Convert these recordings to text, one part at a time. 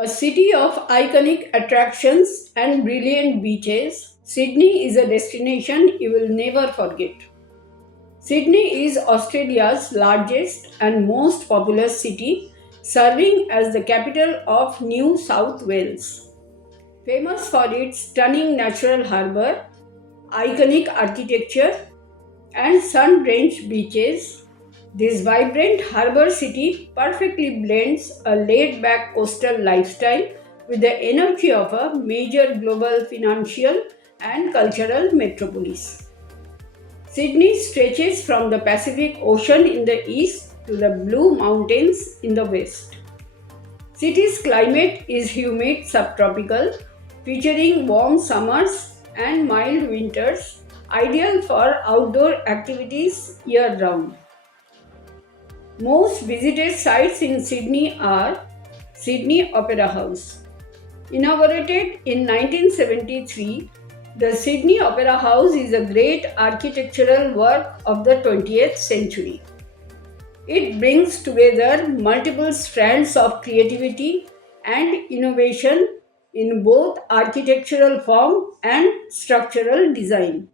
A city of iconic attractions and brilliant beaches, Sydney is a destination you will never forget. Sydney is Australia's largest and most populous city, serving as the capital of New South Wales. Famous for its stunning natural harbour, iconic architecture, and sun drenched beaches, this vibrant harbour city perfectly blends a laid back coastal lifestyle with the energy of a major global financial and cultural metropolis. Sydney stretches from the Pacific Ocean in the east to the Blue Mountains in the west. City's climate is humid subtropical, featuring warm summers and mild winters, ideal for outdoor activities year round. Most visited sites in Sydney are Sydney Opera House. Inaugurated in 1973, the Sydney Opera House is a great architectural work of the 20th century. It brings together multiple strands of creativity and innovation in both architectural form and structural design.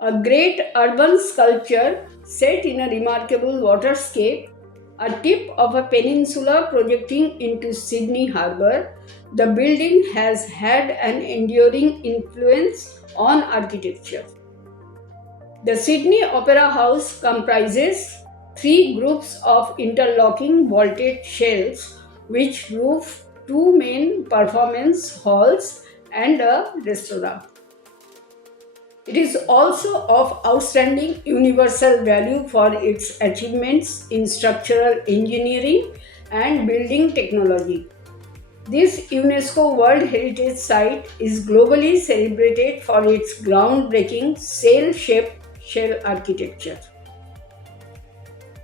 A great urban sculpture set in a remarkable waterscape, a tip of a peninsula projecting into Sydney Harbour, the building has had an enduring influence on architecture. The Sydney Opera House comprises three groups of interlocking vaulted shells which roof two main performance halls and a restaurant. It is also of outstanding universal value for its achievements in structural engineering and building technology. This UNESCO World Heritage Site is globally celebrated for its groundbreaking sail-shaped shell architecture.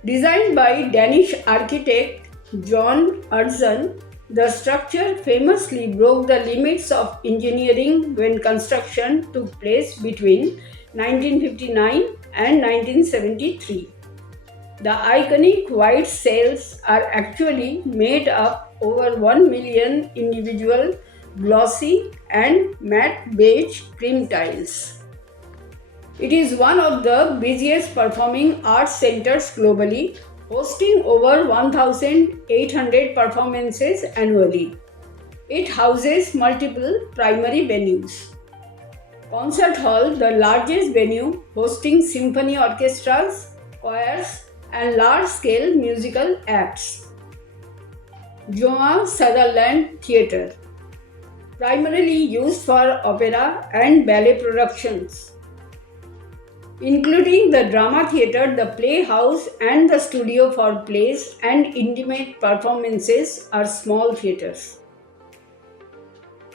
Designed by Danish architect John Utzon, the structure famously broke the limits of engineering when construction took place between 1959 and 1973. The iconic white sails are actually made up over 1 million individual glossy and matte beige trim tiles. It is one of the busiest performing arts centers globally, hosting over 1,800 performances annually. It houses multiple primary venues. Concert Hall, the largest venue hosting symphony orchestras, choirs, and large-scale musical acts. Joan Sutherland Theatre, primarily used for opera and ballet productions, including the drama theatre, the playhouse, and the studio for plays and intimate performances are small theatres.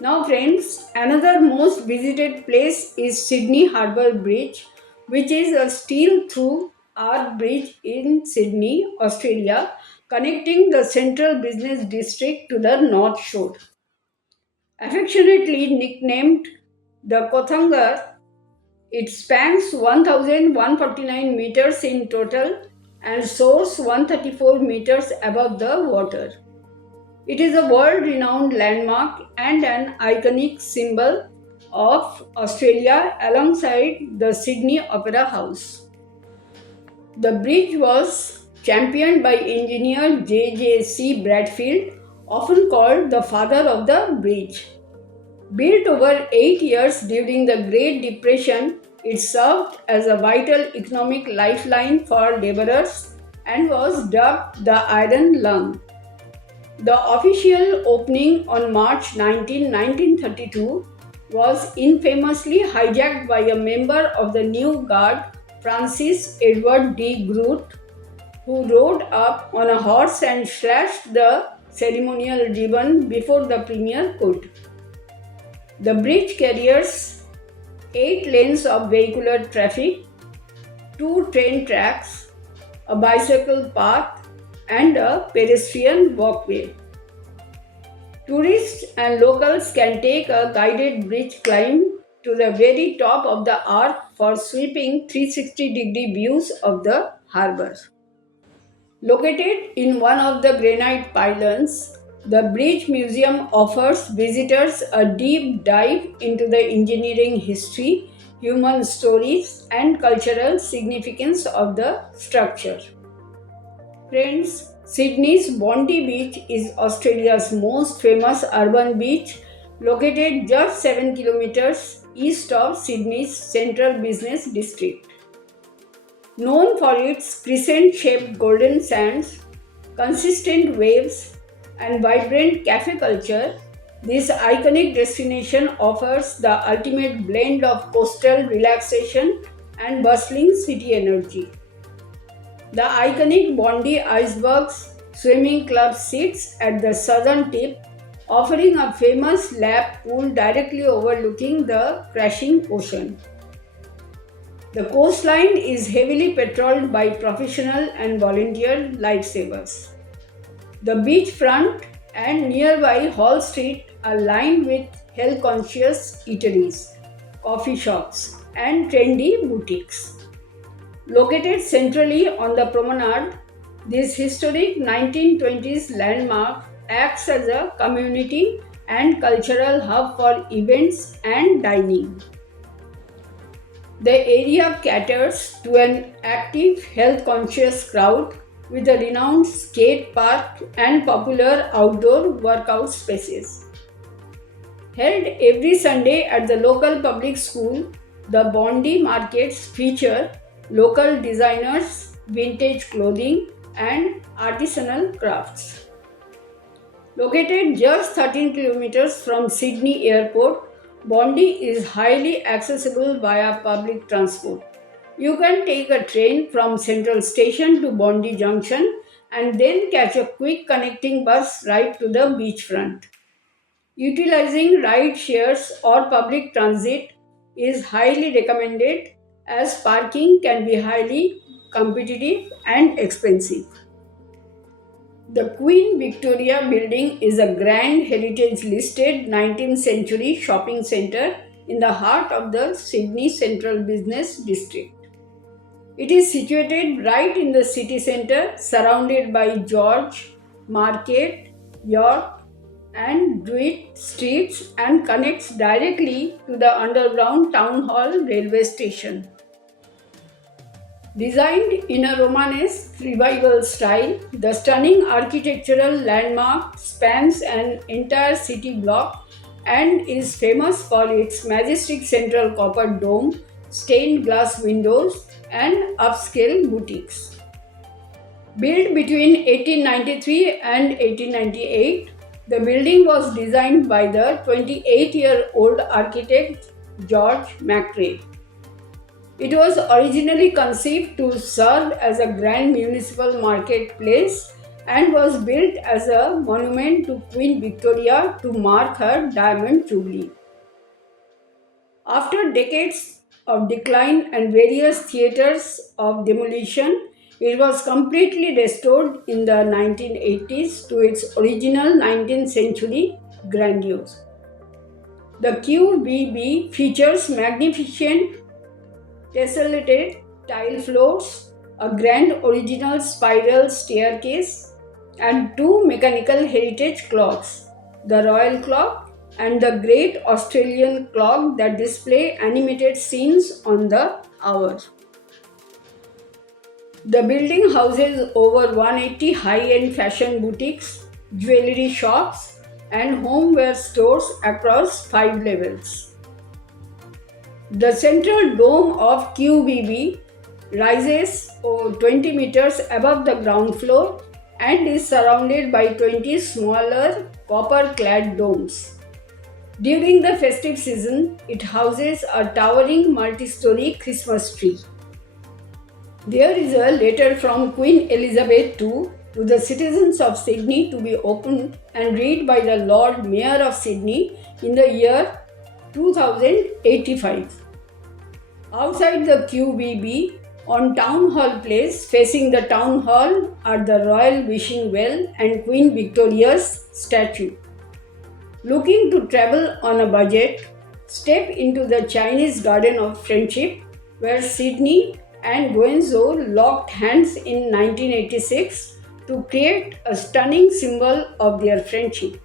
Now friends, another most visited place is Sydney Harbour Bridge, which is a steel through arch bridge in Sydney, Australia, connecting the central business district to the North Shore. Affectionately nicknamed the Kothangar, it spans 1,149 meters in total and soars 134 meters above the water. It is a world-renowned landmark and an iconic symbol of Australia alongside the Sydney Opera House. The bridge was championed by engineer J.J.C. Bradfield, often called the father of the bridge. Built over 8 years during the Great Depression, it served as a vital economic lifeline for labourers and was dubbed the Iron Lung. The official opening on March 19, 1932 was infamously hijacked by a member of the New Guard, Francis Edward D. Groot, who rode up on a horse and slashed the ceremonial ribbon before the premier could. The bridge carries 8 lanes of vehicular traffic, 2 train tracks, a bicycle path, and a pedestrian walkway. Tourists and locals can take a guided bridge climb to the very top of the arch for sweeping 360-degree views of the harbour. Located in one of the granite pylons, The Bridge Museum offers visitors a deep dive into the engineering history, human stories, and cultural significance of the structure. Friends, Sydney's Bondi Beach is Australia's most famous urban beach, located just 7 kilometers east of Sydney's central business district. Known for its crescent shaped golden sands, consistent waves, and vibrant cafe culture, this iconic destination offers the ultimate blend of coastal relaxation and bustling city energy. The iconic Bondi Icebergs Swimming Club sits at the southern tip, offering a famous lap pool directly overlooking the crashing ocean. The coastline is heavily patrolled by professional and volunteer lifesavers. The beachfront and nearby Hall Street are lined with health conscious eateries, coffee shops, and trendy boutiques. Located centrally on the promenade, this historic 1920s landmark acts as a community and cultural hub for events and dining. The area caters to an active, health conscious crowd with a renowned skate park and popular outdoor workout spaces. Held every Sunday at the local public school, the Bondi markets feature local designers, vintage clothing, and artisanal crafts. Located just 13 kilometers from Sydney Airport, Bondi is highly accessible via public transport. You can take a train from Central Station to Bondi Junction and then catch a quick connecting bus right to the beachfront. Utilizing ride shares or public transit is highly recommended as parking can be highly competitive and expensive. The Queen Victoria Building is a Grand Heritage listed 19th century shopping centre in the heart of the Sydney Central Business District. It is situated right in the city centre, surrounded by George, Market, York, and Druitt streets, and connects directly to the underground Town Hall railway station. Designed in a Romanesque revival style, the stunning architectural landmark spans an entire city block and is famous for its majestic central copper dome, stained glass windows, and upscale boutiques. Built between 1893 and 1898, the building was designed by the 28-year-old architect George McRae. It was originally conceived to serve as a grand municipal marketplace and was built as a monument to Queen Victoria to mark her Diamond Jubilee. After decades of decline and various theatres of demolition, it was completely restored in the 1980s to its original 19th century grandeur. The QBB features magnificent tessellated tile floors, a grand original spiral staircase, and two mechanical heritage clocks, the Royal Clock and the Great Australian Clock, that display animated scenes on the hour. The building houses over 180 high-end fashion boutiques, jewelry shops, and homeware stores across 5 levels. The central dome of QBB rises 20 meters above the ground floor and is surrounded by 20 smaller copper-clad domes. During the festive season, it houses a towering multi-story Christmas tree. There is a letter from Queen Elizabeth II to the citizens of Sydney to be opened and read by the Lord Mayor of Sydney in the year 2085. Outside the QBB, on Town Hall Place, facing the Town Hall, are the Royal Wishing Well and Queen Victoria's statue. Looking to travel on a budget, step into the Chinese Garden of Friendship, where Sydney and Guangzhou locked hands in 1986 to create a stunning symbol of their friendship.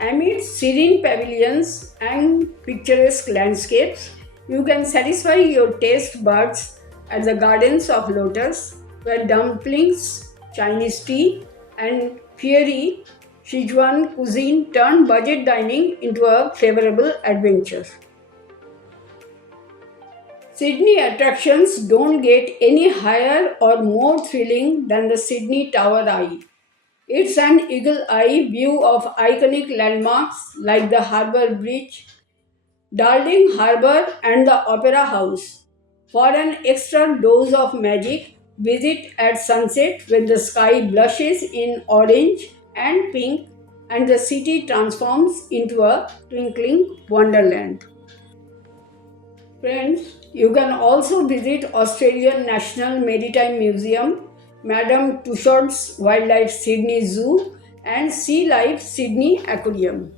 Amid serene pavilions and picturesque landscapes, you can satisfy your taste buds at the Gardens of Lotus, where dumplings, Chinese tea, and fiery Sichuan cuisine turn budget dining into a flavorable adventure. Sydney attractions don't get any higher or more thrilling than the Sydney Tower Eye. It's an eagle eye view of iconic landmarks like the Harbour Bridge, Darling Harbour, and the Opera House. For an extra dose of magic, visit at sunset when the sky blushes in orange and pink and the city transforms into a twinkling wonderland. Friends, you can also visit Australian National Maritime Museum, Madame Tussauds Wildlife Sydney Zoo, and Sea Life Sydney Aquarium.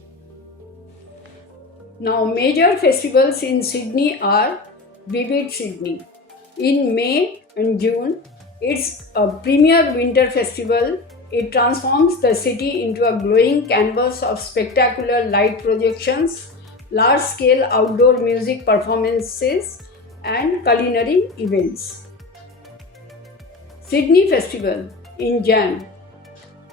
Now, major festivals in Sydney are Vivid Sydney. In May and June, it's a premier winter festival. It transforms the city into a glowing canvas of spectacular light projections, large-scale outdoor music performances, and culinary events. Sydney Festival in Jan,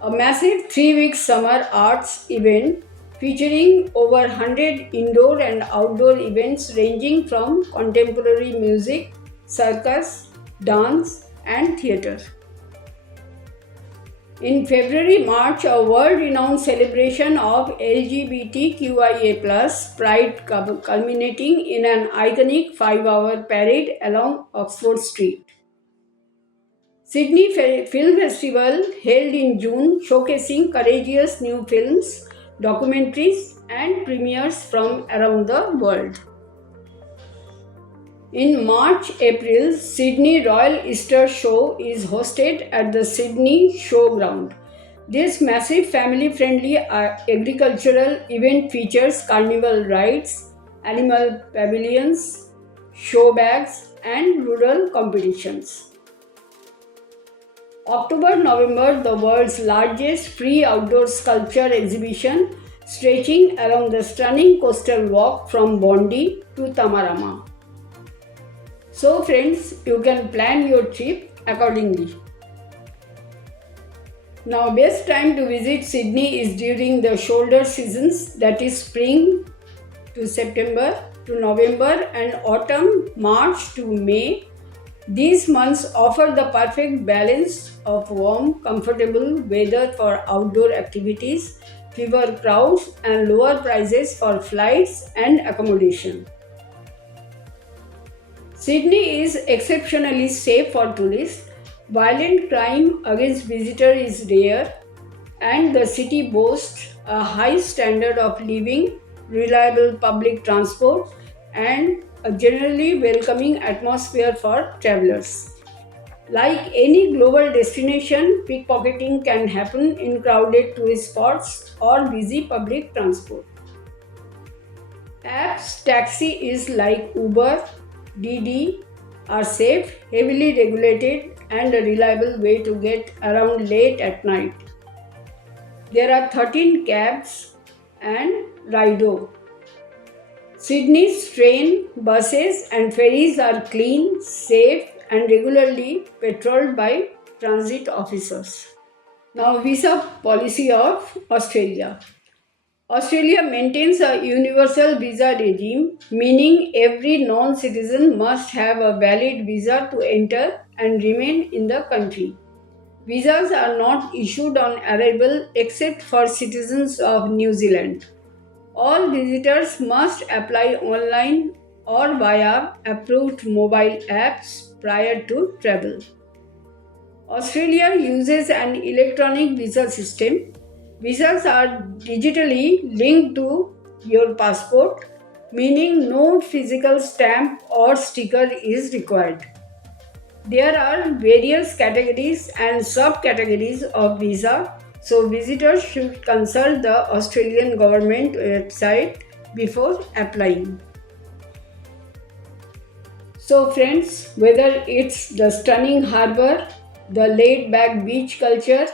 a massive 3-week summer arts event featuring over 100 indoor and outdoor events ranging from contemporary music, circus, dance, and theatre. In February-March, a world-renowned celebration of LGBTQIA+ pride culminating in an iconic 5-hour parade along Oxford Street. Sydney Film Festival held in June, showcasing courageous new films, documentaries, and premieres from around the world. In March-April, Sydney Royal Easter Show is hosted at the Sydney Showground. This massive family-friendly agricultural event features carnival rides, animal pavilions, show bags, and rural competitions. October-November, the world's largest free outdoor sculpture exhibition stretching along the stunning coastal walk from Bondi to Tamarama. So friends, you can plan your trip accordingly. Now, best time to visit Sydney is during the shoulder seasons, that is spring to September to November and autumn, March to May. These months offer the perfect balance of warm, comfortable weather for outdoor activities, fewer crowds, and lower prices for flights and accommodation. Sydney is exceptionally safe for tourists. Violent crime against visitors is rare, and the city boasts a high standard of living, reliable public transport, and a generally welcoming atmosphere for travelers. Like any global destination, pickpocketing can happen in crowded tourist spots or busy public transport. Apps taxi is like Uber, Didi are safe, heavily regulated, and a reliable way to get around late at night. There are 13 cabs and Rido. Sydney's train, buses, and ferries are clean, safe, and regularly patrolled by transit officers. Now, visa policy of Australia. Australia maintains a universal visa regime, meaning every non-citizen must have a valid visa to enter and remain in the country. Visas are not issued on arrival except for citizens of New Zealand. All visitors must apply online or via approved mobile apps prior to travel. Australia uses an electronic visa system. Visas are digitally linked to your passport, meaning no physical stamp or sticker is required. There are various categories and subcategories of visa, so visitors should consult the Australian government website before applying. So friends, whether it's the stunning harbour, the laid back beach culture,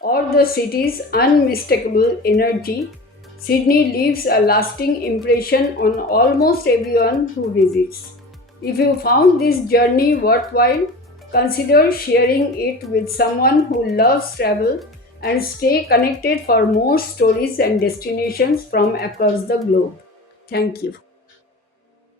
or the city's unmistakable energy, Sydney leaves a lasting impression on almost everyone who visits. If you found this journey worthwhile, consider sharing it with someone who loves travel and stay connected for more stories and destinations from across the globe. Thank you.